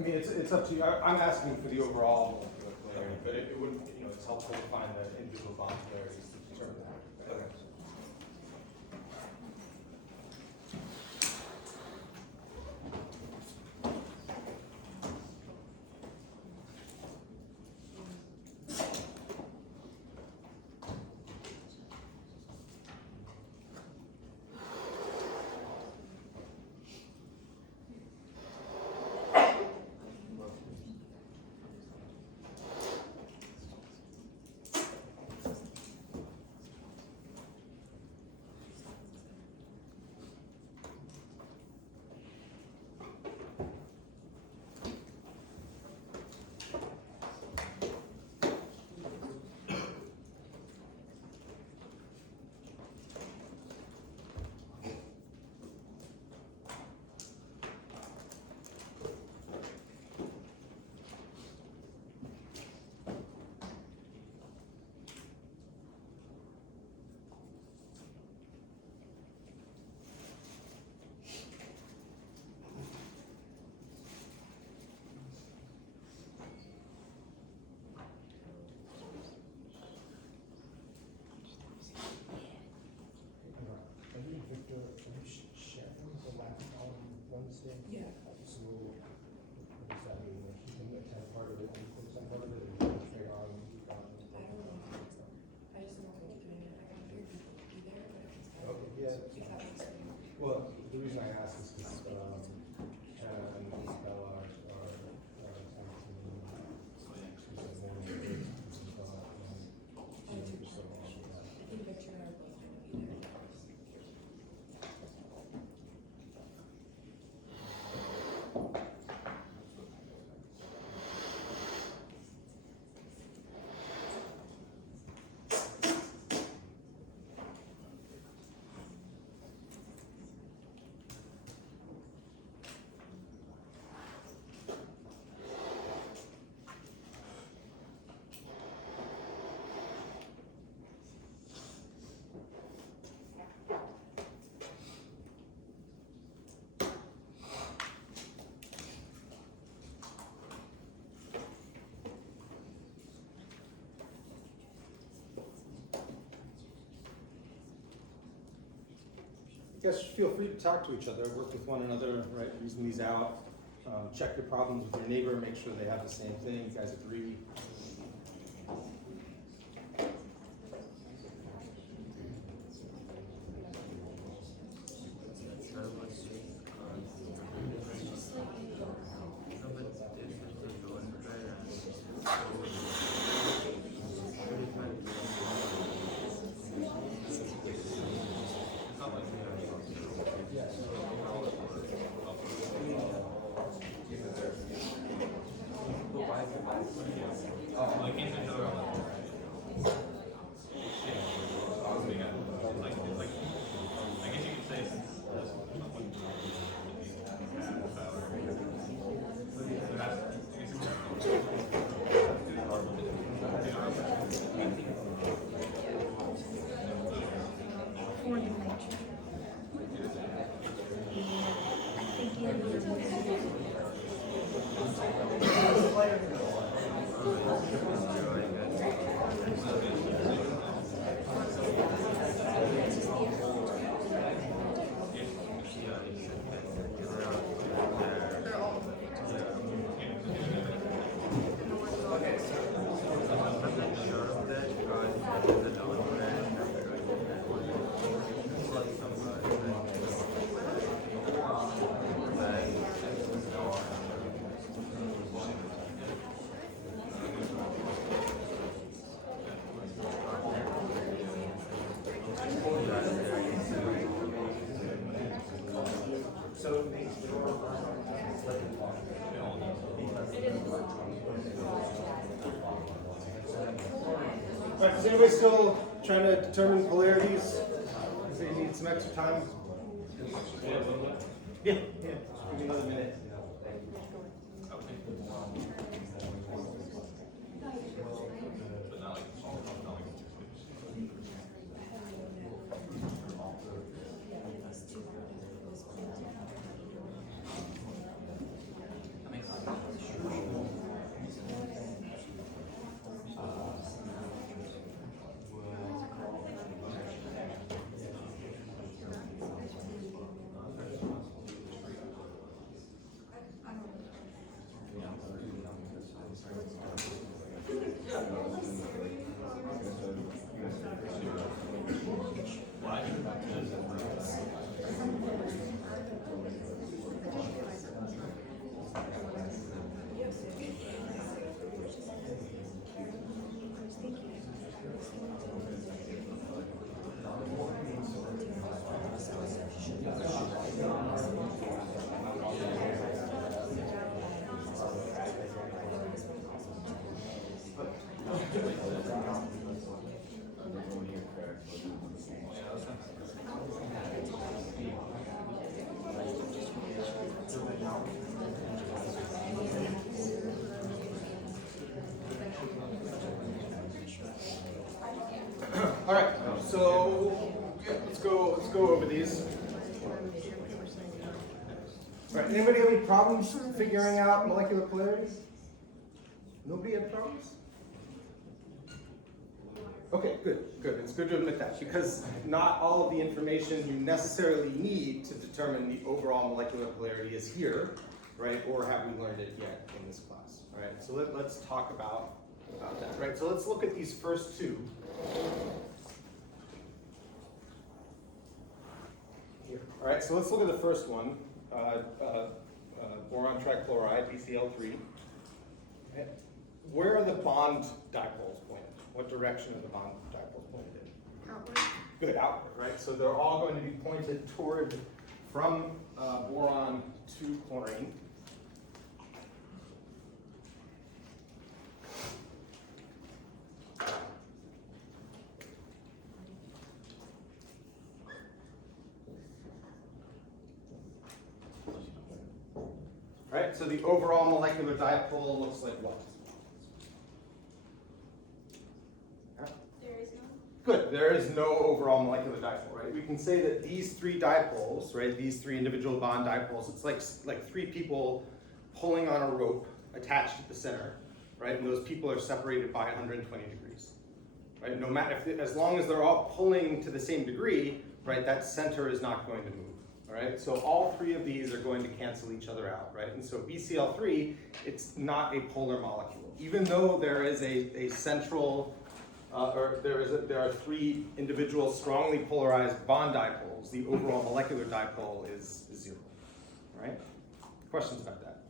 I mean, it's up to you. I'm asking for the overall polarity, but it wouldn't, you know, it's helpful to find the individual bond polarities to determine that. Okay. Yeah. So, what does that mean? Like, you can attend part of it, and focus on part of it, and trade on. I don't know. I just know I'm doing it. I can hear people be there, but Okay, yeah. if that makes sense. Well, the reason I ask is because Hannah and Bella are I think Victor and I are both going to be there. You guys feel free to talk to each other, work with one another, right? Reason these out. Check your problems with your neighbor, make sure they have the same thing. You guys agree. All right, is anybody still trying to determine polarities? Does they need some extra time? Yeah, just give me another minute. these? All right, anybody have any problems figuring out molecular polarities? Nobody had problems? Okay, good. It's good to admit that, because not all of the information you necessarily need to determine the overall molecular polarity is here, right? Or have we learned it yet in this class? All right, so let's talk about that, right? So let's look at these first two. Here. All right, so let's look at the first one, boron trichloride, BCl3. Okay. Where are the bond dipoles pointed? What direction are the bond dipoles pointed in? Outward. Good, outward, right? So they're all going to be pointed toward, from boron to chlorine. Right, so the overall molecular dipole looks like what? There is no. Good, there is no overall molecular dipole, right? We can say that these three dipoles, right, these three individual bond dipoles, it's like three people pulling on a rope attached at the center, right? And those people are separated by 120 degrees, right? No matter as long as they're all pulling to the same degree, right, that center is not going to move. All right, so all three of these are going to cancel each other out, right? And so BCl3, it's not a polar molecule. Even though there is a central, there are three individual strongly polarized bond dipoles, the overall molecular dipole is 0, all right? Questions about that?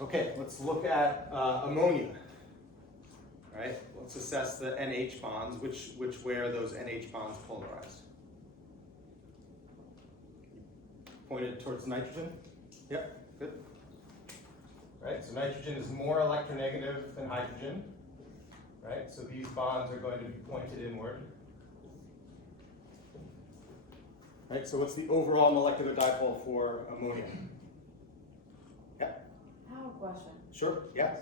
Okay, let's look at ammonia, all right? Let's assess the NH bonds, where those NH bonds polarized. Pointed towards nitrogen? Yep, good. Right, so nitrogen is more electronegative than hydrogen. Right, so these bonds are going to be pointed inward. Right, so what's the overall molecular dipole for ammonia? Yeah, I have a question. sure, yeah.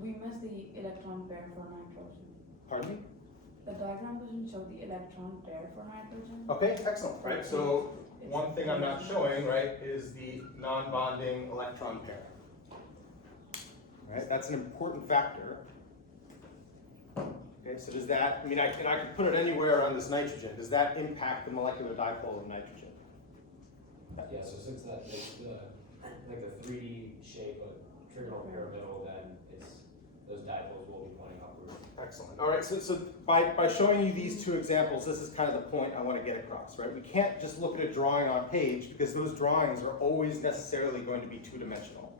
We missed the electron pair for nitrogen. Pardon me? The diagram doesn't show the electron pair for nitrogen. Okay, excellent, right, so one thing I'm not showing, right, is the non-bonding electron pair. Right, that's an important factor. Okay, so does that, I mean, I could put it anywhere on this nitrogen. Does that impact the molecular dipole of nitrogen? Yeah, so since that makes the 3D shape of trigonal pyramidal, then those dipoles will be pointing upward. Excellent. All right, so by showing you these two examples, this is kind of the point I want to get across, right? We can't just look at a drawing on a page because those drawings are always necessarily going to be two-dimensional,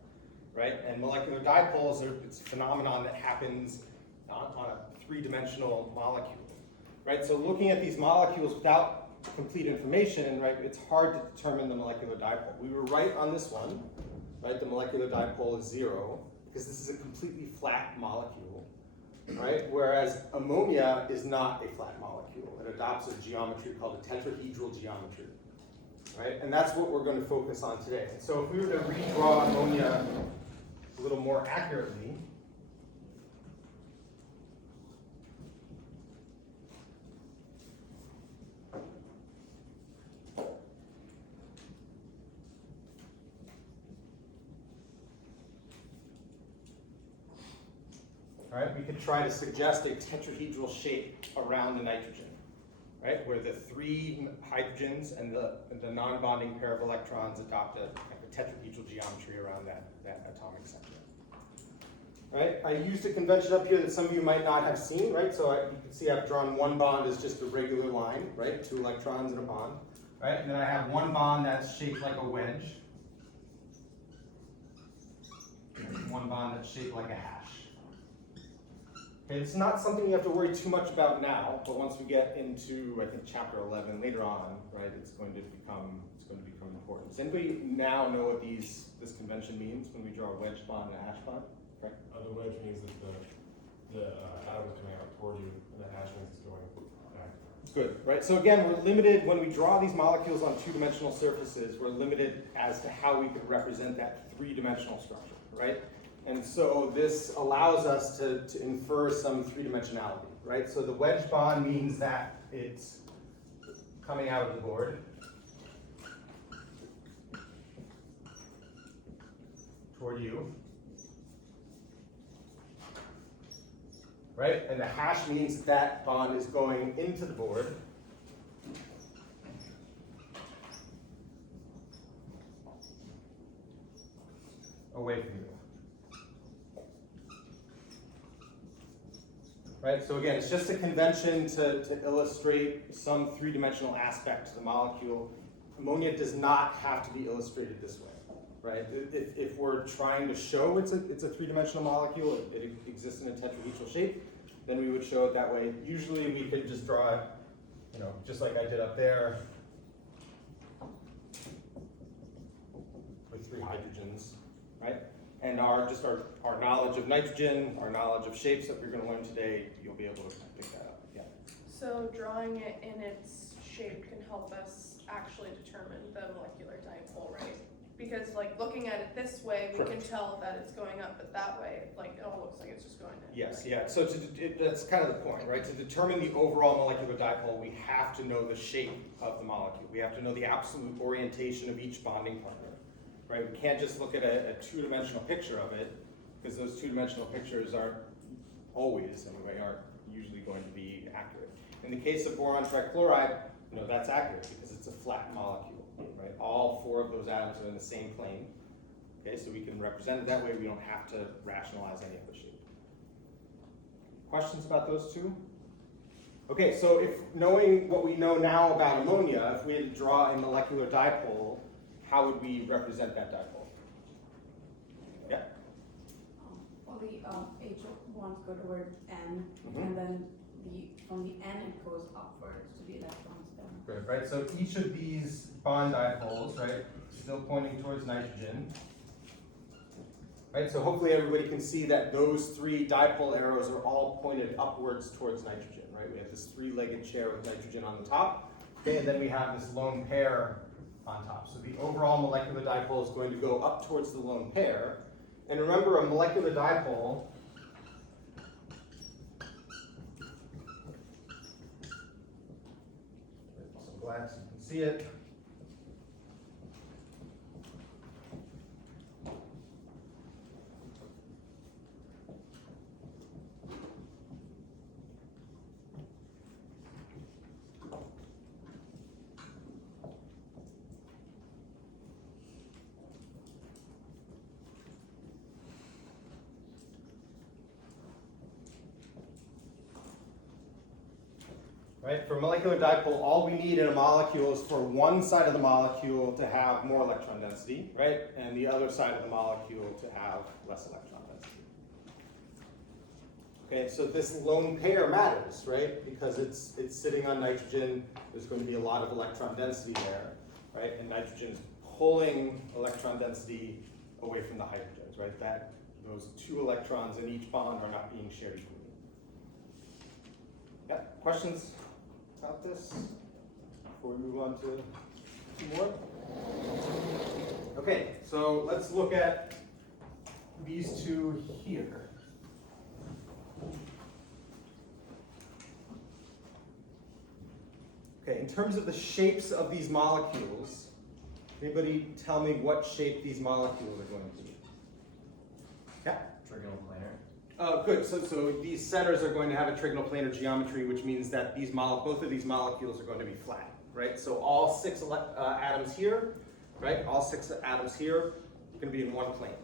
right? And molecular dipoles it's a phenomenon that happens on a three-dimensional molecule, right? So looking at these molecules without complete information, right, it's hard to determine the molecular dipole. We were right on this one, right? The molecular dipole is 0 because this is a completely flat molecule, right? Whereas ammonia is not a flat molecule. It adopts a geometry called a tetrahedral geometry, right? And that's what we're going to focus on today. So if we were to redraw ammonia a little more accurately, all right, we could try to suggest a tetrahedral shape around the nitrogen, right, where the three hydrogens and the non-bonding pair of electrons adopt a tetrahedral geometry around that atomic center. All right, I used a convention up here that some of you might not have seen, right? So you can see I've drawn one bond as just a regular line, right? 2 electrons in a bond, right? And then I have one bond that's shaped like a wedge. One bond that's shaped like a hash. Okay, it's not something you have to worry too much about now, but once we get into, I think, chapter 11 later on, right, it's going to become important. Does anybody now know what this convention means when we draw a wedge bond and a hash bond? Right? The wedge means that the atom is coming out toward you, and the hash means it's going back. Good, right? So again, we're limited when we draw these molecules on two-dimensional surfaces. We're limited as to how we could represent that three-dimensional structure, right? And so this allows us to infer some three-dimensionality, right? So the wedge bond means that it's coming out of the board toward you. Right? And the hash means that that bond is going into the board. Away from you. Right? So again, it's just a convention to illustrate some three-dimensional aspect to the molecule. Ammonia does not have to be illustrated this way. Right? If we're trying to show it's a three-dimensional molecule, it exists in a tetrahedral shape, then we would show it that way. Usually we could just draw it, just like I did up there, with 3 hydrogens, right? And our knowledge of nitrogen, our knowledge of shapes that we're going to learn today, you'll be able to pick that up. Yeah. So drawing it in its shape can help us actually determine the molecular dipole, right? Because like looking at it this way, we can tell that it's going up, but that way, like it all looks like it's just going in. Yes, yeah. So that's kind of the point, right? To determine the overall molecular dipole, we have to know the shape of the molecule. We have to know the absolute orientation of each bonding partner, right? We can't just look at a two-dimensional picture of it, because those two-dimensional pictures aren't always, anyway, aren't usually going to be accurate. In the case of boron trichloride, that's accurate because it's a flat molecule. Right? All 4 of those atoms are in the same plane. Okay, so we can represent it that way. We don't have to rationalize any other shape. Questions about those two? Okay, so if knowing what we know now about ammonia, if we had to draw a molecular dipole, how would we represent that dipole? Yeah? Well, the H bonds go toward N, Mhm. and then from the N it goes upwards to the electrons then. Good, right? So each of these bond dipoles, right, still pointing towards nitrogen. Right, so hopefully everybody can see that those 3 dipole arrows are all pointed upwards towards nitrogen, right? We have this 3-legged chair with nitrogen on the top, okay, and then we have this lone pair on top. So the overall molecular dipole is going to go up towards the lone pair. And remember, a molecular dipole some glass so you can see it. Right? For molecular dipole, all we need in a molecule is for one side of the molecule to have more electron density, right? And the other side of the molecule to have less electron density. Okay, so this lone pair matters, right? Because it's sitting on nitrogen, there's going to be a lot of electron density there, right? And nitrogen is pulling electron density away from the hydrogens, right? Those 2 electrons in each bond are not being shared equally. Yeah, questions about this before we move on to 2 more? Okay, so let's look at these 2 here. Okay, in terms of the shapes of these molecules, anybody tell me what shape these molecules are going to be? Yeah? Trigonal planar. Good. So these centers are going to have a trigonal planar geometry, which means that both of these molecules are going to be flat, right? So all 6 atoms here, right? All 6 atoms here are going to be in one plane,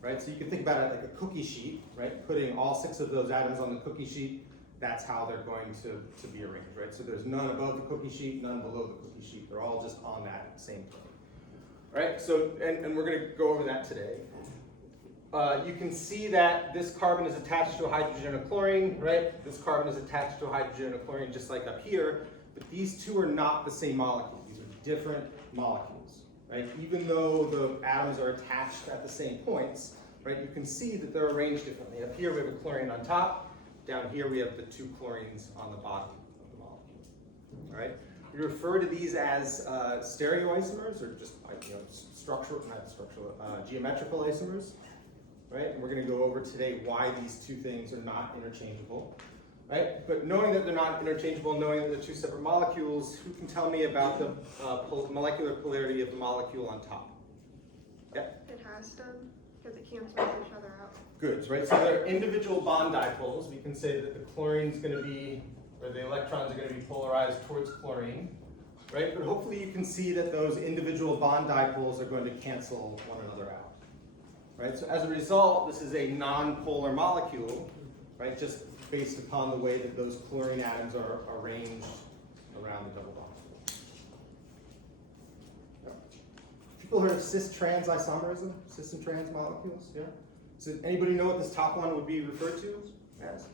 right? So you can think about it like a cookie sheet, right? Putting all 6 of those atoms on the cookie sheet, that's how they're going to be arranged, right? So there's none above the cookie sheet, none below the cookie sheet. They're all just on that same plane, right? So, and we're going to go over that today. You can see that this carbon is attached to a hydrogen and a chlorine, right? This carbon is attached to a hydrogen and a chlorine just like up here, but these 2 are not the same molecule. These are different molecules, right? Even though the atoms are attached at the same points, right? You can see that they're arranged differently. Up here we have a chlorine on top. Down here we have the 2 chlorines on the bottom of the molecule, all right? We refer to these as stereoisomers, or just geometrical isomers. Right? And we're going to go over today why these 2 things are not interchangeable. right? But knowing that they're not interchangeable, knowing that they're two separate molecules, who can tell me about the molecular polarity of the molecule on top? Yep. It has to, because it cancels each other out. Good, right? So they're individual bond dipoles. We can say that the chlorine's going to be, or the electrons are going to be polarized towards chlorine, right? But hopefully you can see that those individual bond dipoles are going to cancel one another out, right? So as a result, this is a non-polar molecule, right? Just based upon the way that those chlorine atoms are arranged around the double bond. People heard of cis-trans isomerism? Cis and trans molecules, yeah? So anybody know what this top one would be referred to as?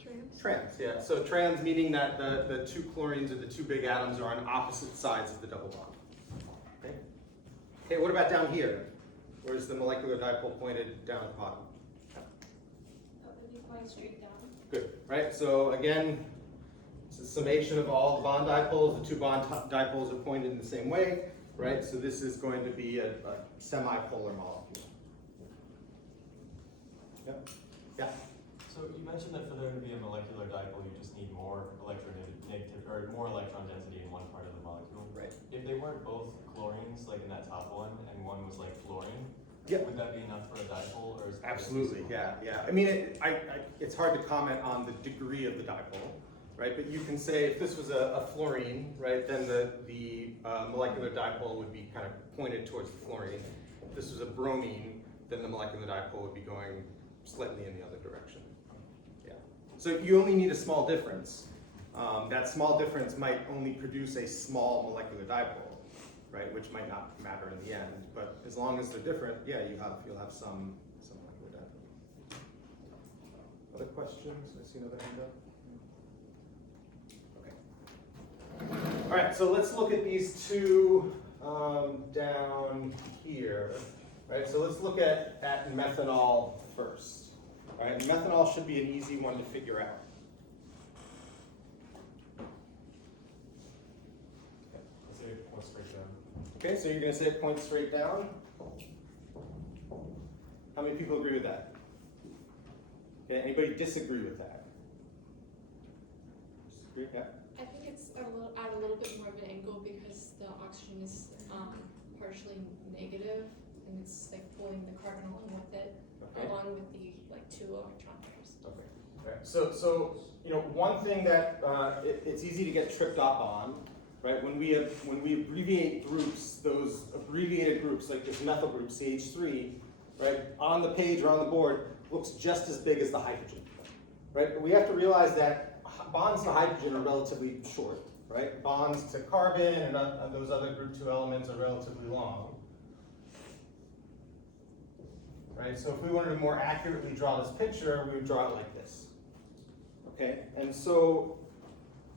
Trans. Trans, yeah. So trans meaning that the two chlorines or the two big atoms are on opposite sides of the double bond. Okay, okay, what about down here? Where's the molecular dipole pointed down at the bottom? Would be going straight down. Good, right? So again, it's a summation of all the bond dipoles. The two bond dipoles are pointed in the same way, right? So this is going to be a semi-polar molecule. Yep. Yeah. So you mentioned that for there to be a molecular dipole, you just need more electronegative or more electron density in one part of the molecule. Right. If they weren't both chlorines, like in that top one, and one was like fluorine, Yep. would that be enough for a dipole, or is Absolutely, yeah, yeah. I mean, it's hard to comment on the degree of the dipole, right? But you can say if this was a fluorine, right, then the molecular dipole would be kind of pointed towards the fluorine. If this was a bromine, then the molecular dipole would be going slightly in the other direction. Yeah. So you only need a small difference. That small difference might only produce a small molecular dipole, right? Which might not matter in the end. But as long as they're different, yeah, you'll have some molecular dipole. Other questions? I see another hand up. Okay. All right. So let's look at these two down here. Right. So let's look at methanol first. All right, and methanol should be an easy one to figure out. Let's say it points straight down. Okay, so you're going to say it points straight down. How many people agree with that? Okay, anybody disagree with that? Disagree? Yeah. I think it's at a little bit more of an angle because the oxygen is partially negative and it's like pulling the carbon along with it, Okay. along with the two electron pairs. Okay. All right. So you know, one thing that it's easy to get tripped up on, right? When we abbreviate groups, those abbreviated groups like this methyl group CH3, right, on the page or on the board looks just as big as the hydrogen, right? But we have to realize that bonds to hydrogen are relatively short, right? Bonds to carbon and those other group 2 elements are relatively long. Right, so if we wanted to more accurately draw this picture, we would draw it like this. Okay, and so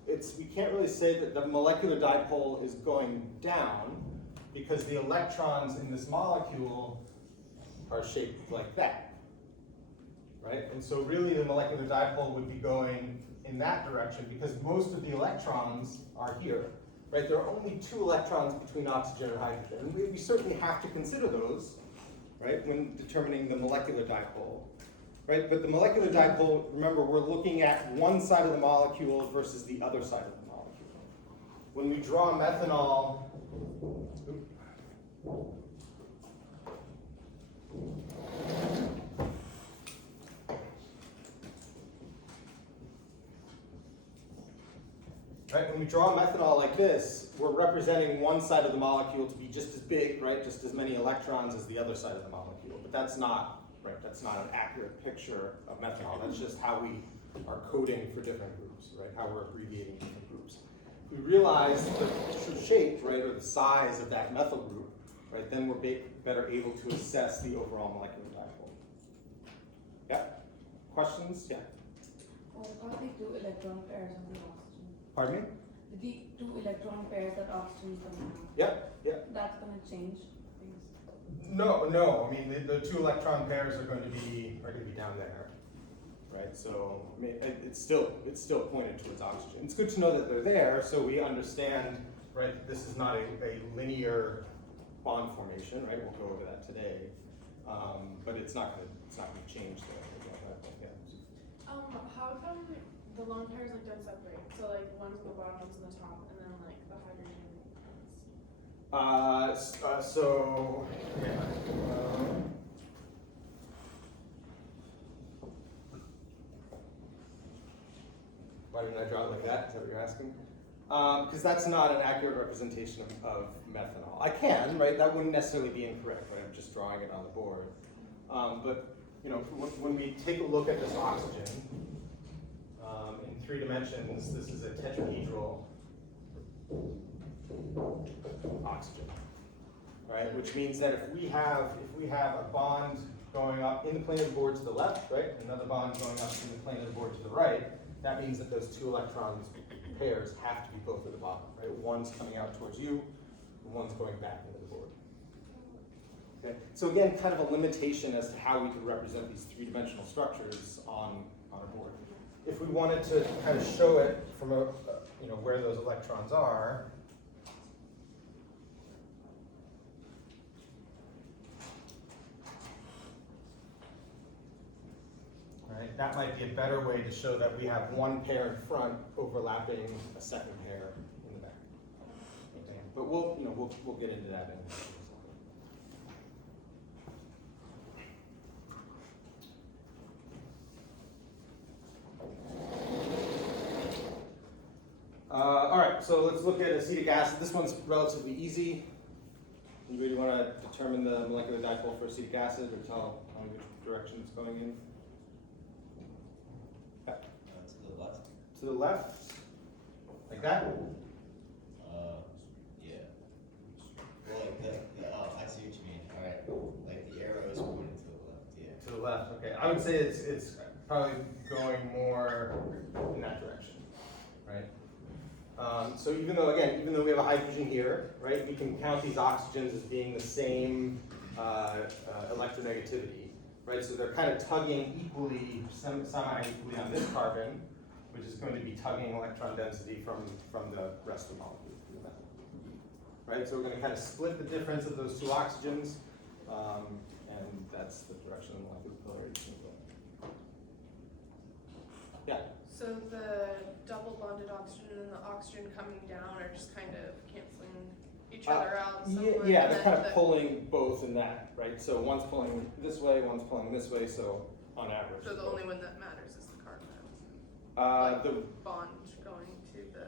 we can't really say that the molecular dipole is going down because the electrons in this molecule are shaped like that. Right, and so really the molecular dipole would be going in that direction because most of the electrons are here. Right, there are only 2 electrons between oxygen and hydrogen. And we certainly have to consider those, right, when determining the molecular dipole, right? But the molecular dipole, remember, we're looking at one side of the molecule versus the other side of the molecule. When we draw methanol, right, when we draw methanol like this, we're representing one side of the molecule to be just as big, right, just as many electrons as the other side of the molecule. But that's not, right, that's not an accurate picture of methanol. That's just how we are coding for different groups, right, how we're abbreviating different groups. If we realize the true shape, right, or the size of that methyl group, right, then we're better able to assess the overall molecular dipole. Yeah? Questions? Yeah. What about the 2 electron pairs of the oxygen? Pardon me? The 2 electron pairs that oxygen is going to have. Yep, yep. That's going to change things. No. I mean, the 2 electron pairs are going to be down there, right? So I mean, it's still pointed towards oxygen. It's good to know that they're there, so we understand, right? That this is not a linear bond formation, right? We'll go over that today, but it's not going to change there. Yeah. How come the lone pairs like don't separate? So like one's in the bottom, one's in the top, and then like the hydrogen ones. So, yeah. Why didn't I draw it like that? Is that what you're asking? Because that's not an accurate representation of methanol. I can, right? That wouldn't necessarily be incorrect, right? I'm just drawing it on the board. But you know, when we take a look at this oxygen in 3 dimensions, this is a tetrahedral oxygen, right? Which means that if we have a bond going up in the plane of the board to the left, right? Another bond going up in the plane of the board to the right, that means that those 2 electrons pairs have to be both at the bottom, right? One's coming out towards you, and one's going back into the board. Okay. So again, kind of a limitation as to how we could represent these 3-dimensional structures on a board. If we wanted to kind of show it from you know, where those electrons are, right, that might be a better way to show that we have one pair in front overlapping a second pair in the back. Okay. But we'll get into that in a second. All right, so let's look at acetic acid. This one's relatively easy. Anybody want to determine the molecular dipole for acetic acid or tell which direction it's going in? To the left. To the left, like that? Yeah. Well, like I see what you mean. All right. Like the arrow is pointing to the left. Yeah. To the left, okay. I would say it's probably going more in that direction, right? So even though we have a hydrogen here, right, we can count these oxygens as being the same electronegativity, right? So they're kind of tugging equally, semi-equally on this carbon, which is going to be tugging electron density from the rest of the molecule. Right, so we're going to kind of split the difference of those 2 oxygens, and that's the direction the molecular polarity is going to go. Yeah? So the double bonded oxygen and the oxygen coming down are just kind of canceling each other out. somewhat, Yeah, and they're then kind of pulling both in that, right? So one's pulling this way, one's pulling this way, so on average. So the only one that matters is the carbon. The Bond going to the.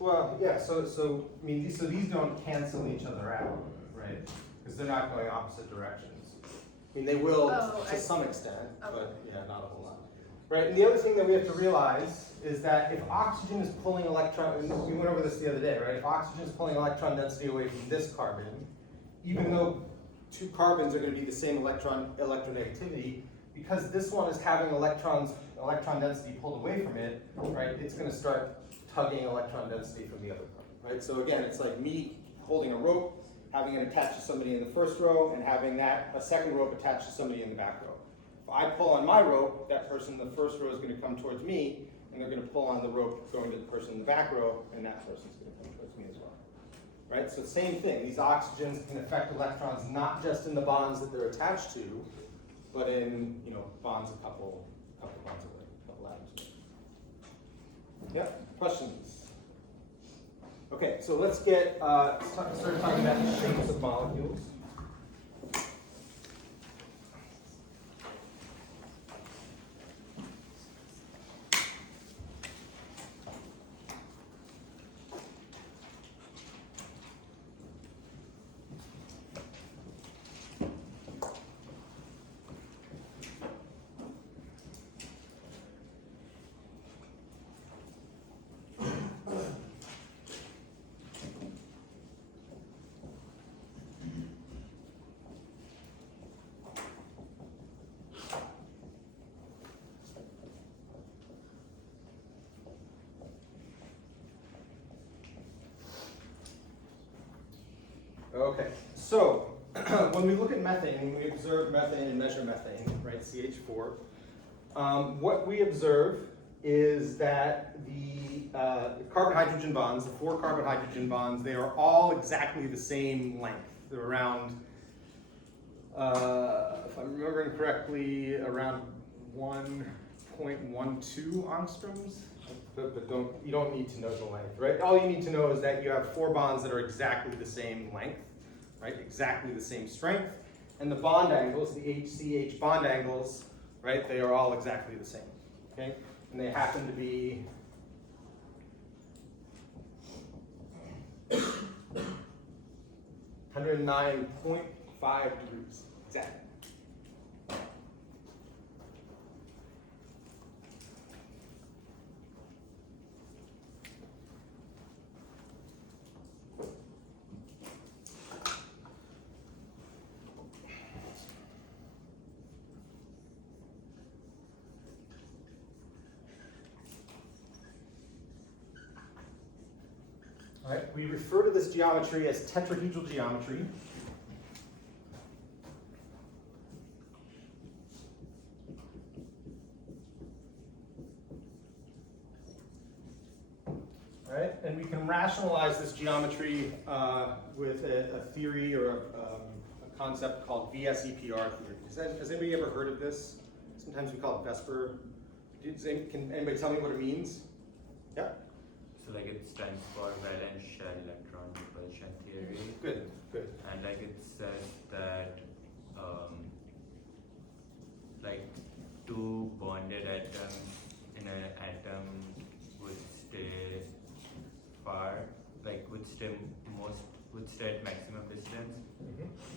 Well, yeah, so I mean, these don't cancel each other out, right? Because they're not going opposite directions. I mean, they will to some extent, but yeah, not a whole lot. Right, and the other thing that we have to realize is that if oxygen is pulling electron, we went over this the other day, right? If oxygen is pulling electron density away from this carbon, even though 2 carbons are going to be the same electronegativity, because this one is having electron density pulled away from it, right? It's going to start tugging electron density from the other carbon, right? So again, it's like me holding a rope, having it attached to somebody in the first row, and having a second rope attached to somebody in the back row. If I pull on my rope, that person in the first row is going to come towards me, and they're going to pull on the rope going to the person in the back row, and that person's going to come towards me as well. Right? So same thing. These oxygens can affect electrons not just in the bonds that they're attached to, but in bonds a couple bonds away, a couple atoms away. Yep. Questions? Okay. So let's get start talking about the shapes of molecules. Okay, so when we look at methane, when we observe methane and measure methane, right, CH4, what we observe is that the carbon-hydrogen bonds, the 4 carbon-hydrogen bonds, they are all exactly the same length. They're around, if I'm remembering correctly, around 1.2 angstroms, but you don't need to know the length, right? All you need to know is that you have 4 bonds that are exactly the same length, right? Exactly the same strength, and the bond angles, the HCH bond angles, right? They are all exactly the same, okay? And they happen to be 109.5 degrees, exactly. All right, we refer to this geometry as tetrahedral geometry. All right, and we can rationalize this geometry with a theory or a concept called VSEPR theory. Has anybody ever heard of this? Sometimes we call it VSEPR. Can anybody tell me what it means? Yeah. So like it stands for Valence shell electron repulsion theory. Good, good. And like it says that like 2 bonded atoms in an atom would stay far, like would stay at maximum distance,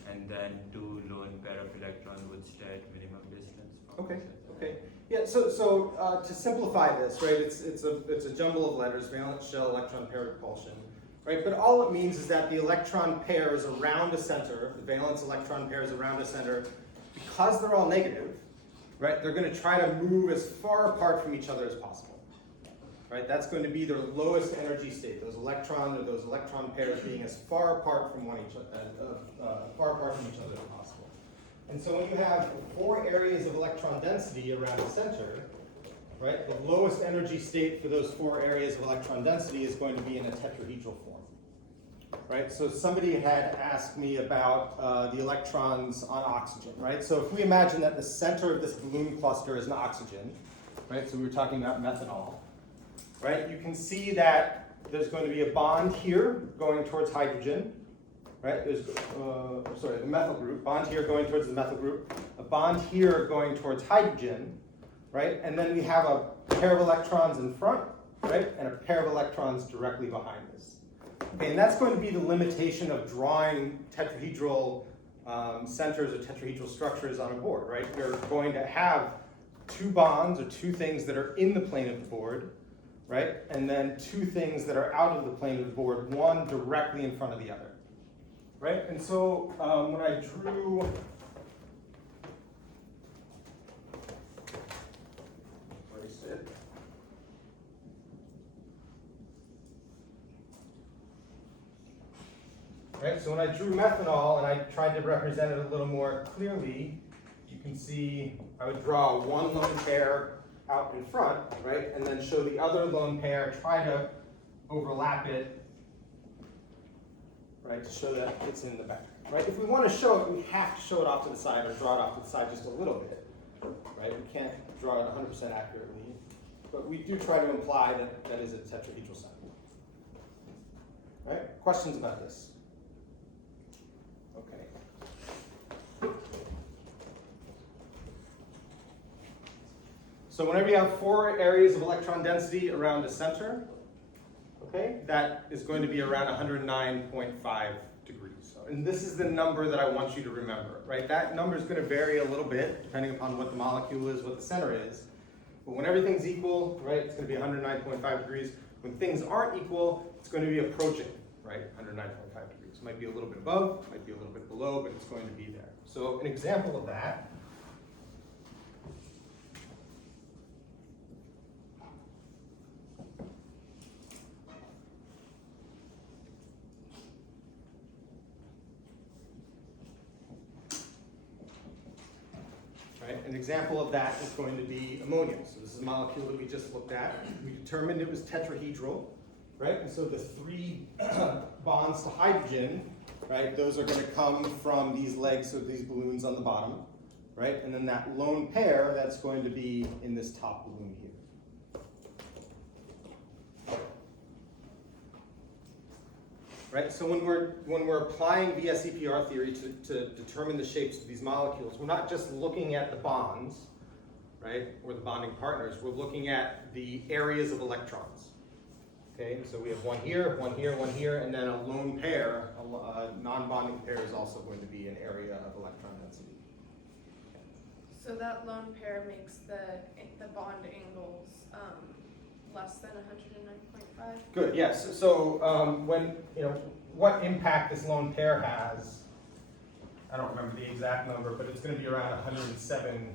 and then 2 lone pair of electrons would stay at minimum distance. Okay, okay. Yeah, so to simplify this, right, it's a jumble of letters, valence shell, electron pair, repulsion, right? But all it means is that the electron pairs around a center, the valence electron pairs around a center, because they're all negative, right, they're going to try to move as far apart from each other as possible, right? That's going to be their lowest energy state, those electron or those electron pairs being as far apart from each other as possible. And so when you have 4 areas of electron density around the center, right, the lowest energy state for those 4 areas of electron density is going to be in a tetrahedral form, right? So somebody had asked me about the electrons on oxygen, right? So if we imagine that the center of this balloon cluster is an oxygen, right? So we were talking about methanol, right? You can see that there's going to be a bond here going towards hydrogen, right? There's, the methyl group, bond here going towards the methyl group, a bond here going towards hydrogen, right? And then we have a pair of electrons in front, right? And a pair of electrons directly behind this. Okay, and that's going to be the limitation of drawing tetrahedral centers or tetrahedral structures on a board, right? You're going to have 2 bonds or 2 things that are in the plane of the board, right? And then 2 things that are out of the plane of the board, one directly in front of the other. Right, and so when I drew right, so when I drew methanol and I tried to represent it a little more clearly, you can see I would draw 1 lone pair out in front, right, and then show the other lone pair, try to overlap it, right, to show that it's in the back, right? If we want to show it, we have to show it off to the side or draw it off to the side just a little bit, right? We can't draw it 100% accurately, but we do try to imply that that is a tetrahedral center. Right? Questions about this? Okay. So whenever you have 4 areas of electron density around the center, okay, that is going to be around 109.5 degrees. And this is the number that I want you to remember, right? That number is going to vary a little bit depending upon what the molecule is, what the center is. But when everything's equal, right, it's going to be 109.5 degrees. When things aren't equal, it's going to be approaching, right, 109.5 degrees. It might be a little bit above, might be a little bit below, but it's going to be there. So an example of that . An example of that is going to be ammonia. So this is a molecule that we just looked at. We determined it was tetrahedral, right? And so the 3 bonds to hydrogen, right, those are going to come from these legs of these balloons on the bottom, right? And then that lone pair, that's going to be in this top balloon here. Right, so when we're applying VSEPR theory to determine the shapes of these molecules, we're not just looking at the bonds, right, or the bonding partners, we're looking at the areas of electrons. Okay, so we have one here, one here, one here, and then a lone pair, a non-bonding pair is also going to be an area of electron density. So that lone pair makes the bond angles less than 109.5? Good, yes. So when, what impact this lone pair has, I don't remember the exact number, but it's going to be around 107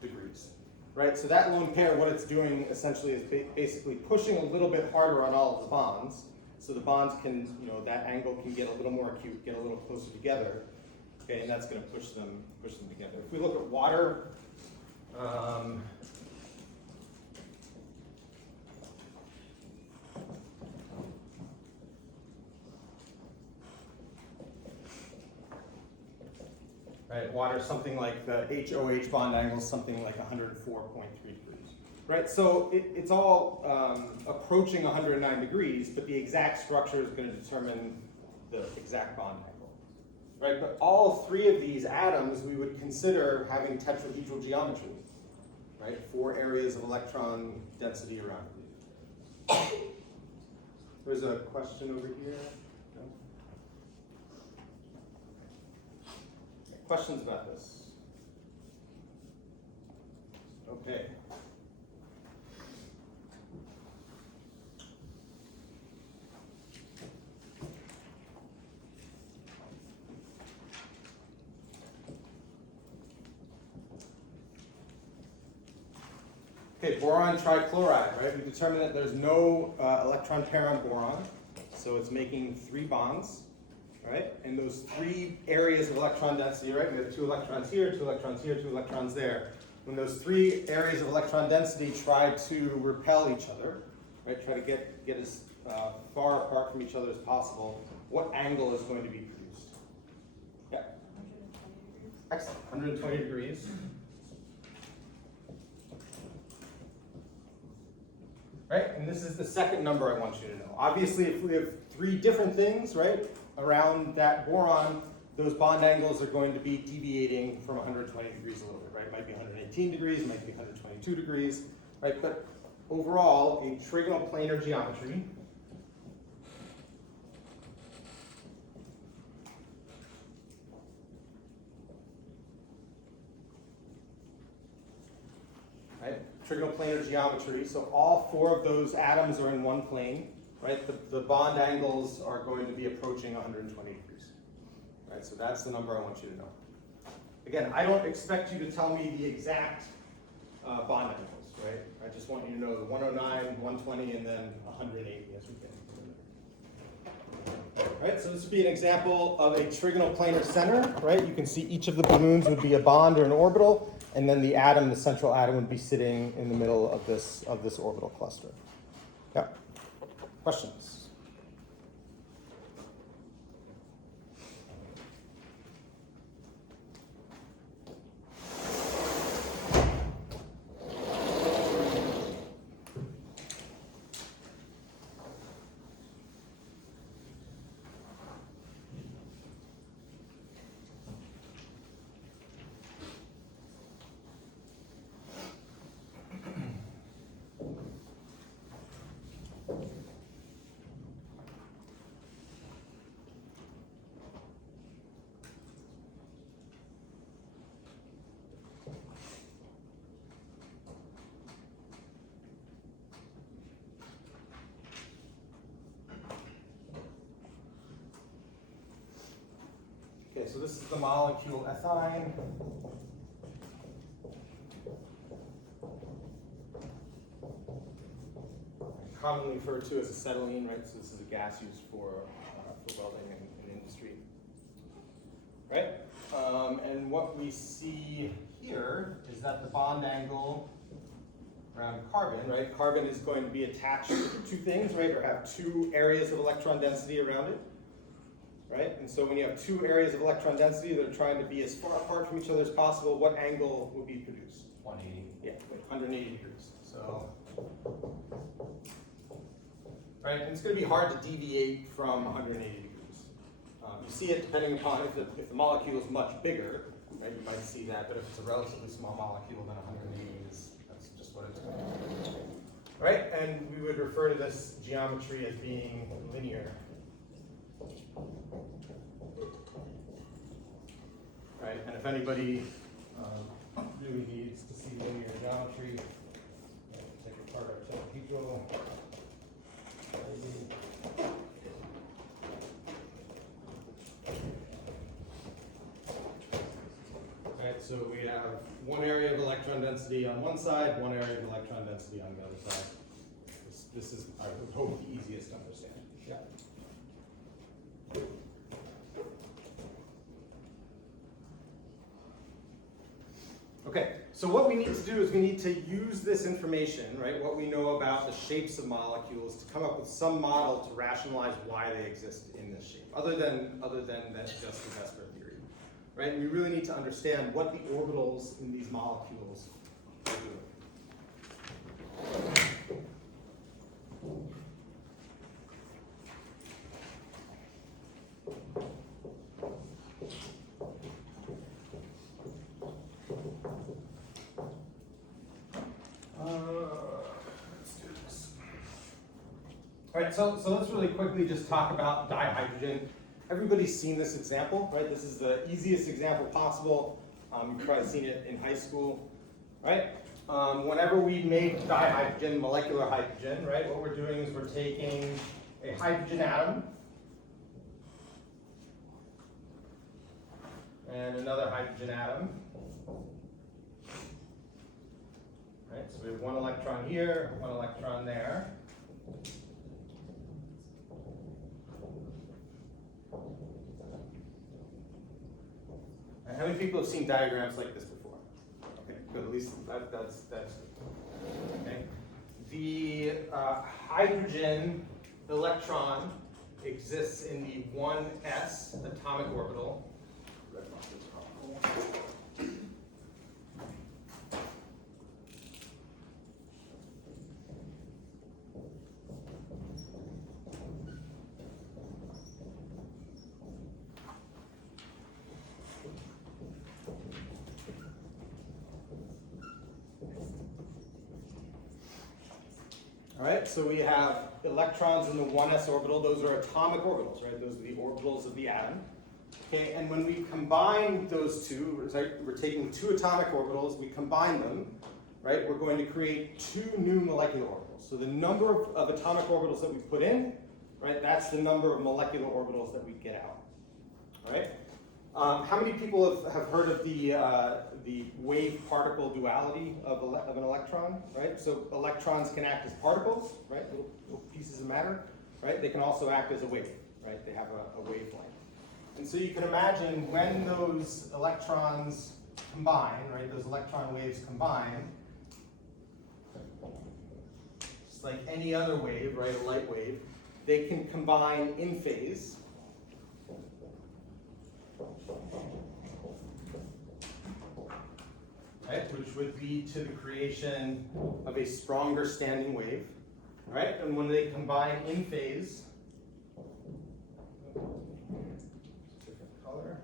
degrees. Right, so that lone pair, what it's doing essentially is basically pushing a little bit harder on all of the bonds. So the bonds can, that angle can get a little more acute, get a little closer together. Okay, and that's going to push them together. If we look at water, right, water, something like the HOH bond angle is something like 104.3 degrees. Right, so it's all approaching 109 degrees, but the exact structure is going to determine the exact bond angle. Right, but all three of these atoms we would consider having tetrahedral geometry. Right, 4 areas of electron density around it. There's a question over here. No? Questions about this? Okay. Okay, boron trichloride, right? We determined that there's no electron pair on boron, so it's making 3 bonds, right? And those 3 areas of electron density, right? We have 2 electrons here, 2 electrons here, 2 electrons there. When those 3 areas of electron density try to repel each other, right? Try to get as far apart from each other as possible, what angle is going to be produced? Yeah. 120 degrees. Excellent. 120 degrees. Right, and this is the second number I want you to know. Obviously, if we have 3 different things, right, around that boron, those bond angles are going to be deviating from 120 degrees a little bit, right? It might be 118 degrees, it might be 122 degrees, right? But overall, a trigonal planar geometry trigonal planar geometry, so all 4 of those atoms are in one plane, right? The bond angles are going to be approaching 120 degrees, right? So that's the number I want you to know. Again, I don't expect you to tell me the exact bond angles, right? I just want you to know the 109, 120, and then 180 as we get into it. Right, so this would be an example of a trigonal planar center, right? You can see each of the balloons would be a bond or an orbital, and then the atom, the central atom, would be sitting in the middle of this orbital cluster. Yeah. Questions? Okay, so this is the molecule ethine. Commonly referred to as acetylene, right? So this is a gas used for welding in industry, right? And what we see here is that the bond angle around carbon, right? Carbon is going to be attached to 2 things, right? Or have 2 areas of electron density around it. right? And so when you have two areas of electron density that are trying to be as far apart from each other as possible, what angle will be produced? 180. Yeah, like 180 degrees. So, right, and it's going to be hard to deviate from 180 degrees. You see it depending upon if the molecule is much bigger, right? You might see that, but if it's a relatively small molecule, then 180 that's just what it's going to be. Right, and we would refer to this geometry as being linear. Right, and if anybody really needs to see linear geometry, take apart our tetrahedral. Right, so we have one area of electron density on one side, one area of electron density on the other side. This is, I would hope, the easiest to understand. Yeah. Okay, so what we need to do is we need to use this information, right, what we know about the shapes of molecules, to come up with some model to rationalize why they exist in this shape, other than that just the VSEPR theory, right? And we really need to understand what the orbitals in these molecules are doing. Let's do this. All right, so let's really quickly just talk about dihydrogen. Everybody's seen this example, right? This is the easiest example possible. You've probably seen it in high school, right? Whenever we make dihydrogen, molecular hydrogen, right, what we're doing is we're taking a hydrogen atom and another hydrogen atom. Right, so we have one electron here, one electron there. And how many people have seen diagrams like this before? Okay, good. At least that's okay. The hydrogen electron exists in the 1s atomic orbital. All right, so we have electrons in the 1s orbital. Those are atomic orbitals, right? Those are the orbitals of the atom. Okay, and when we combine those two, right, we're taking two atomic orbitals, we combine them, right? We're going to create two new molecular orbitals. So the number of atomic orbitals that we put in, right, that's the number of molecular orbitals that we get out. All right? How many people have heard of the wave-particle duality of an electron, right? So electrons can act as particles, right? Little pieces of matter, right? They can also act as a wave, right? They have a wavelength. And so you can imagine when those electrons combine, right? Those electron waves combine, just like any other wave, right? A light wave, they can combine in phase. Right, which would lead to the creation of a stronger standing wave, right? And when they combine in phase, different color.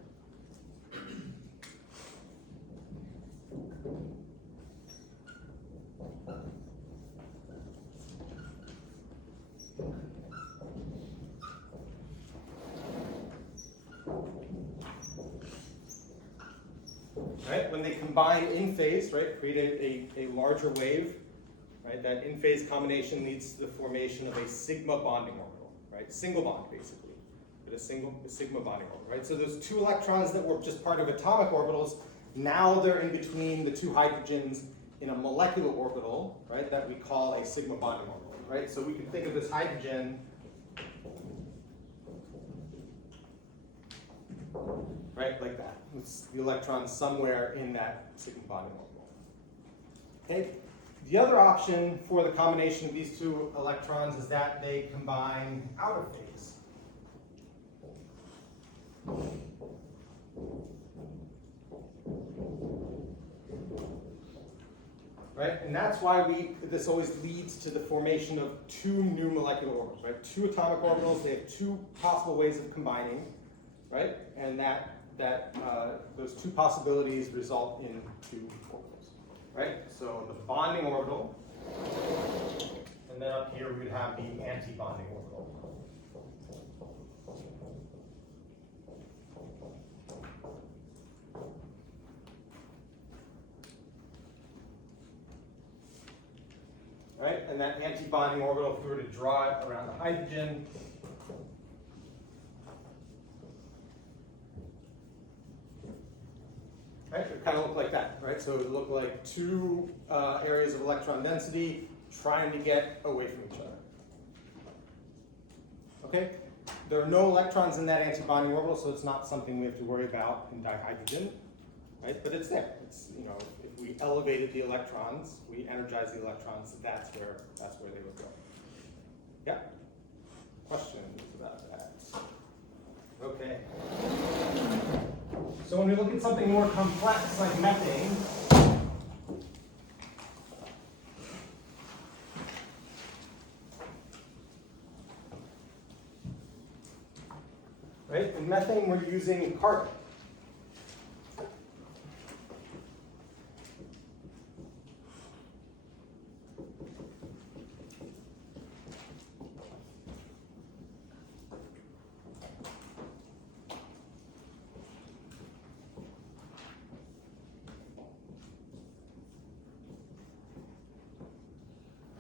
Right, when they combine in phase, right, create a larger wave, right, that in phase combination leads to the formation of a sigma bonding orbital, right, single bond basically, but a sigma bonding orbital, right. So those two electrons that were just part of atomic orbitals, now they're in between the two hydrogens in a molecular orbital, right, that we call a sigma bonding orbital, right. So we can think of this hydrogen, right, like that. It's the electron somewhere in that sigma bonding orbital. Okay. The other option for the combination of these two electrons is that they combine out of phase. Right, and that's why this always leads to the formation of two new molecular orbitals, right? Two atomic orbitals, they have two possible ways of combining, right? And those two possibilities result in two orbitals, right? So the bonding orbital, and then up here we would have the anti-bonding orbital. Right, and that anti-bonding orbital, if we were to draw it around the hydrogen, right, it would kind of look like that, right? So it would look like two areas of electron density trying to get away from each other. Okay, there are no electrons in that anti-bonding orbital, so it's not something we have to worry about in dihydrogen, right? But it's there. It's, you know, if we elevated the electrons, we energize the electrons, that's where they would go. Yeah? Questions about that? Okay. So when we look at something more complex like methane, right? In methane, we're using carbon.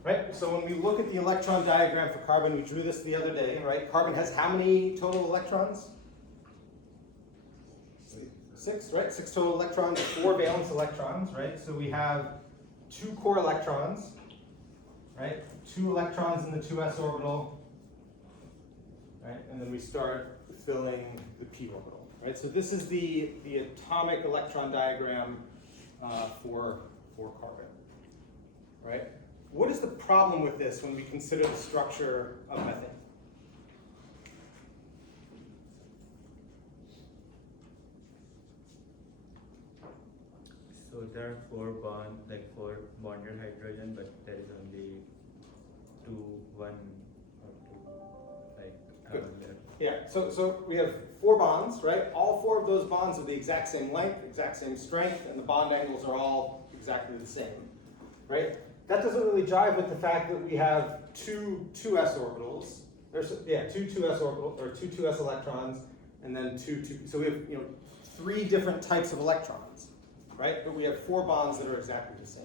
Right? So when we look at the electron diagram for carbon, we drew this the other day, right? Carbon has how many total electrons? 6, right? 6 total electrons, 4 valence electrons, right? So we have 2 core electrons, right? 2 electrons in the 2s orbital, right? And then we start filling the p orbital, right? So this is the atomic electron diagram for carbon, right? What is the problem with this when we consider the structure of methane? So there are 4 bonded hydrogen, but there is only 1 or 2, Good. there. Yeah, so we have 4 bonds, right? All 4 of those bonds are the exact same length, exact same strength, and the bond angles are all exactly the same, right? That doesn't really jive with the fact that we have 2 2s orbitals. There's 2 2s orbitals, or 2 2s electrons, and then 2. So we have 3 different types of electrons, right? But we have 4 bonds that are exactly the same.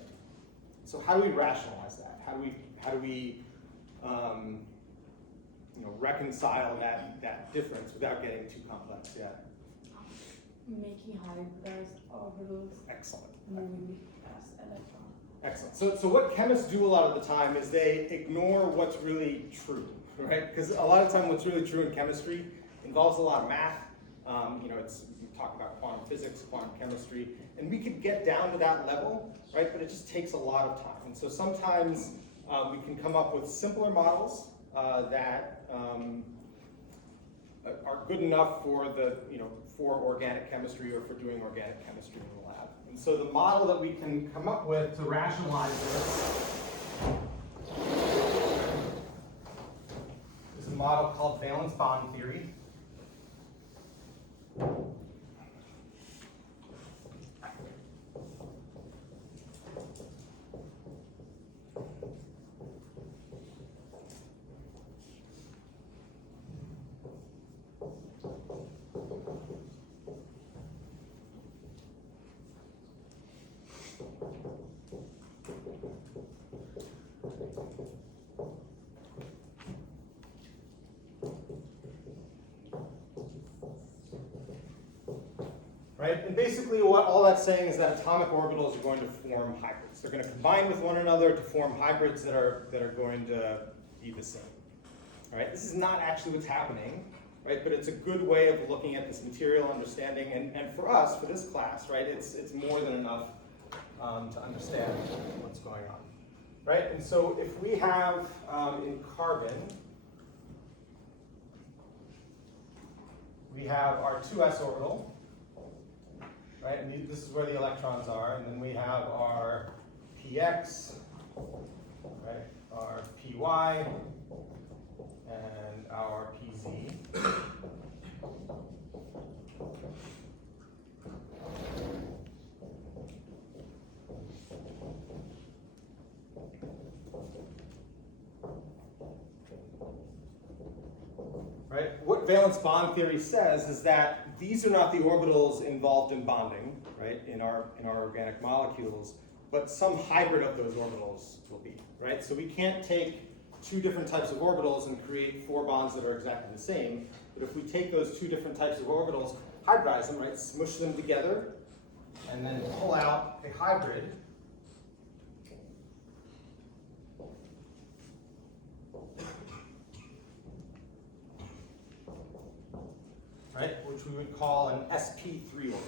So how do we rationalize that? How do we reconcile that difference without getting too complex? Yeah. Making hybridized orbitals, Excellent. moving as electrons. Excellent. So what chemists do a lot of the time is they ignore what's really true, right? Because a lot of the time what's really true in chemistry involves a lot of math. We talk about quantum physics, quantum chemistry, and we could get down to that level, right? But it just takes a lot of time. And so sometimes we can come up with simpler models that are good enough for for organic chemistry or for doing organic chemistry in the lab. And so the model that we can come up with to rationalize this is a model called valence bond theory. Right? And basically what all that's saying is that atomic orbitals are going to form hybrids. They're going to combine with one another to form hybrids that are going to be the same. Right? This is not actually what's happening, right? But it's a good way of looking at this material understanding, and for us, for this class, right, it's more than enough to understand what's going on. Right? And so if we have in carbon we have our 2s orbital, right? And this is where the electrons are, and then we have our px, right? Our py, and our pz. Right? What valence bond theory says is that these are not the orbitals involved in bonding, right, in our organic molecules, but some hybrid of those orbitals will be, right? So we can't take two different types of orbitals and create 4 bonds that are exactly the same, but if we take those 2 different types of orbitals, hybridize them, right, smush them together, and then pull out a hybrid, right, which we would call an sp3 orbital,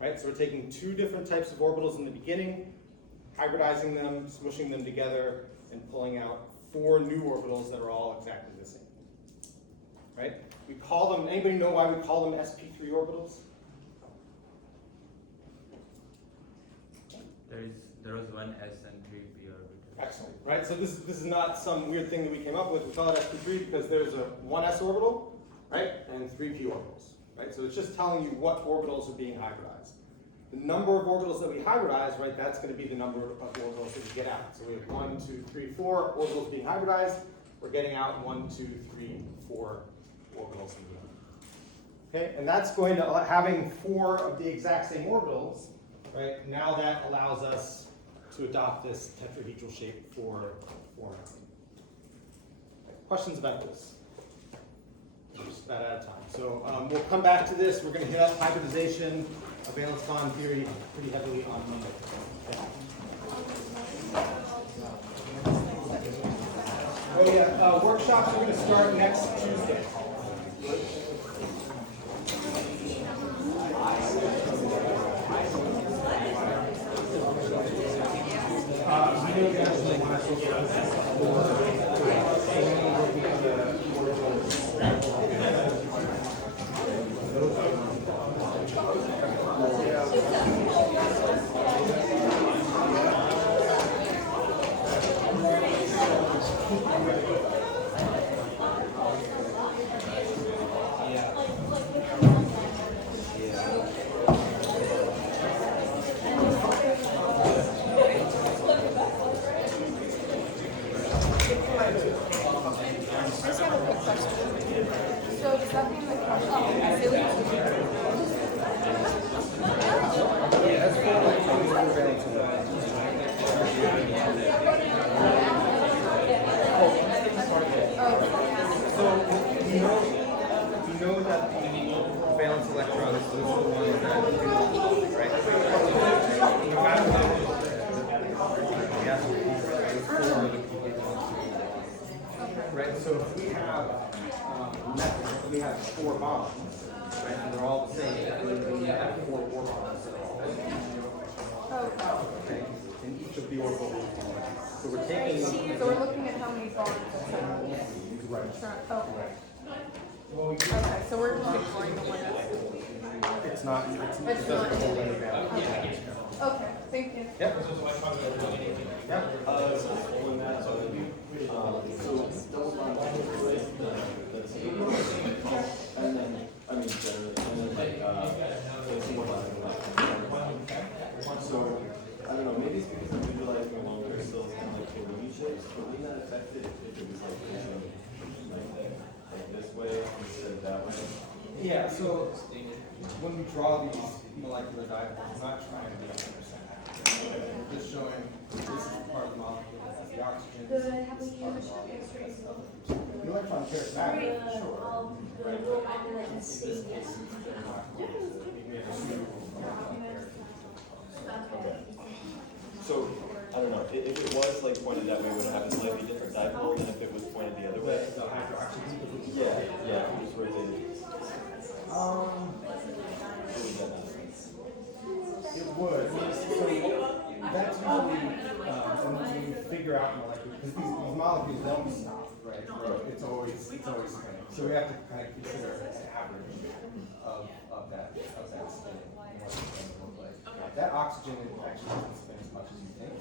right? So we're taking 2 different types of orbitals in the beginning, hybridizing them, smushing them together, and pulling out 4 new orbitals that are all exactly the same, right? We call them, anybody know why we call them sp3 orbitals? There was one S and 3 p orbital. Excellent, right? So this is not some weird thing that we came up with. We call it sp3 because there's a 1s orbital, right, and 3 p orbitals, right? So it's just telling you what orbitals are being hybridized. The number of orbitals that we hybridize, right, that's going to be the number of orbitals that we get out. So we have 1, 2, 3, 4 orbitals being hybridized. We're getting out 1, 2, 3, 4 orbitals in the middle. Okay, and that's going to, having 4 of the exact same orbitals, right, now that allows us to adopt this tetrahedral shape for forming. Questions about this? We're just about out of time. So we'll come back to this. We're going to hit up hybridization of valence bond theory pretty heavily on Monday. Okay. Oh yeah, workshops are going to start next Tuesday. Right, so if we have 4 bonds, right, and they're all the same, then we have 4 bonds that are all the same. Okay, in each of the orbitals. So we're taking. So we're looking at how many bonds. Right. Okay. Okay, so we're just ignoring the one that's. It's not. It doesn't hold any value. Okay, thank you. Yep. Yep. And then, I mean, generally, and then like, so, I don't know, maybe it's because I'm visualizing along crystals and like the Rumi shapes, but wouldn't that affect it if it was like this way instead of that way? Yeah, so when we draw these molecular dipoles, we're not trying to be 100% accurate. We're just showing this is part of the molecule that has the oxygen, this is part of the molecule that has the other. The electron carries back, sure. Right, but in this case, it's very not. We have 2 So, I don't know, if it was like pointed that way, would it have a slightly different dipole than if it was pointed the other way? The hydroxyl. Yeah, if it was rotated. It would. So that's usually when you figure out molecules, because these molecules don't stop, right? It's always spinning. So we have to kind of consider how average of that spin and what it's going to look like. That oxygen actually doesn't spin as much as you think.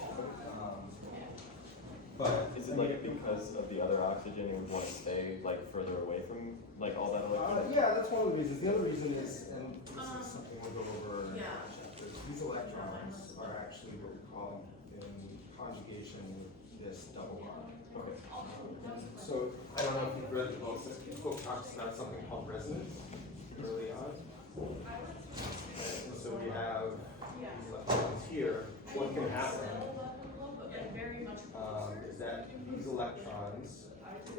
But Is it like because of the other oxygen you would want to stay like further away from like all that electron? yeah, that's one of the reasons. The other reason is, and this is something we'll go over in the chapter, these electrons are actually what we call in conjugation with this double bond. Okay. So I don't know if you've read the book. This book talks about something called resonance early on. And so we have these electrons here. What can happen is that these electrons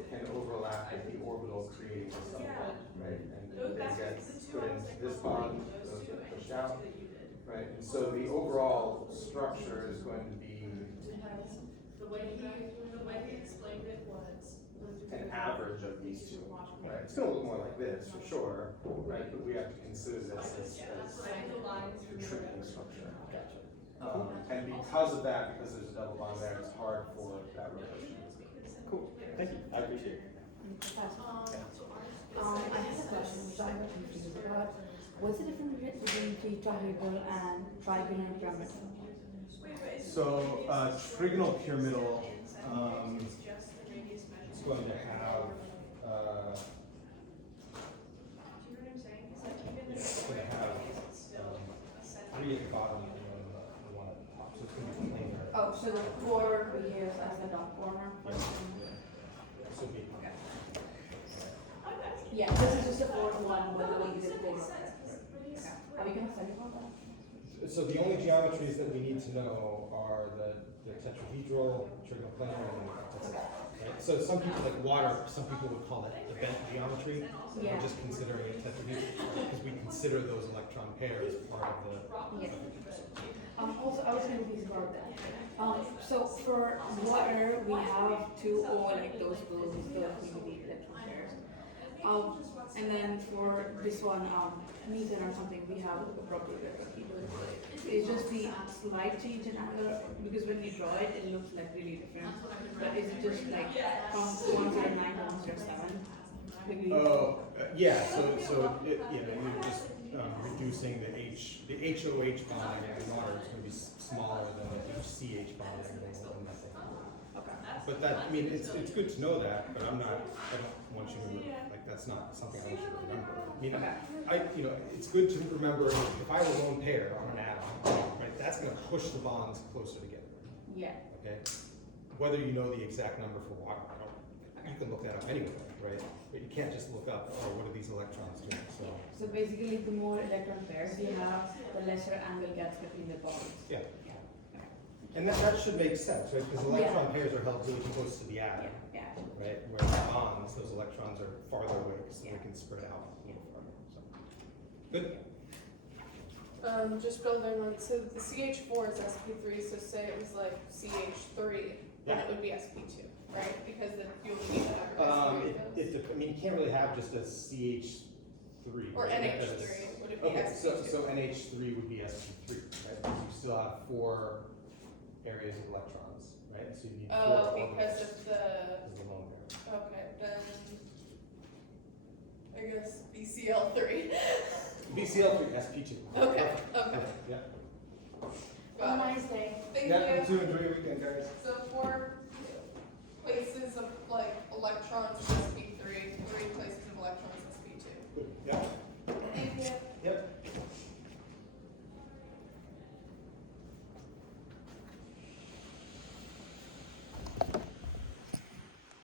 can overlap at the orbital, creating this double bond, right? And they get put into this bond, those get pushed out, right? And so the overall structure is going to be The way he explained it was an average of these two, right? It's going to look more like this for sure, right? But we have to consider this as contributing structure. And because of that, because there's a double bond there, it's hard for that rotation. Cool. Thank you. I appreciate it. I have a question which I'm confused about. What's the difference between tetrahedral and trigonal geometry? So trigonal pyramidal is going to have three at the bottom and then the one at the top. So it's going to be planar. Oh, so the 4 we use as the dot former? This will be Yeah, this is just a 4 one with the way you did 4. Okay. Are we gonna study about that? So the only geometries that we need to know are the tetrahedral, trigonal planar, and that's it. Right? So some people like water, some people would call it the bent geometry. Yeah. We're just considering it tetrahedral because we consider those electron pairs part of the. Yeah. Also, I was confused about that. So for water, we have 2 O like those groups, those maybe electron pairs. And then for this one, methane or something, we have a property that it's just the slight change in angle because when you draw it, it looks like really different. But is it just like from 109 to 107? Oh, yeah. So it, you're just reducing the HOH bond in water is going to be smaller than the HCH bond in methane. Okay. But that, I mean, it's good to know that, but I don't want you to, like, that's not something I want you to remember. I mean, it's good to remember if I have a lone pair on an atom, right, that's gonna push the bonds closer together, Yeah. okay? Whether you know the exact number for water, you can look that up anyway, right? But you can't just look up, oh, what are these electrons doing, So basically, the more electron pairs you have, the lesser angle gets between the bonds. Yeah. And that should make sense, right? Because electron pairs are held really close to the atom, Yeah. right? Whereas bonds, those electrons are farther away, so they can spread out a little farther. So, good. Just building on, so the CH4 is sp3, so say it was like CH3, then it would be sp2, right? Because then you only need to have your I mean, you can't really have just a CH3. or right? NH3, would it be Okay, sp2? so NH3 would be sp3, right? Because you still have 4 areas of electrons, right? So you need 4 Oh, orbitals because of the, as the lone pair. okay, then, I guess BCl3. BCl3, sp2. Okay, Perfect. okay. Yeah. Have a nice day. Thank Yeah, you. you too. Enjoy your weekend, guys. So 4 places of like electrons sp3, 3 places of electrons sp2. Good. Yeah.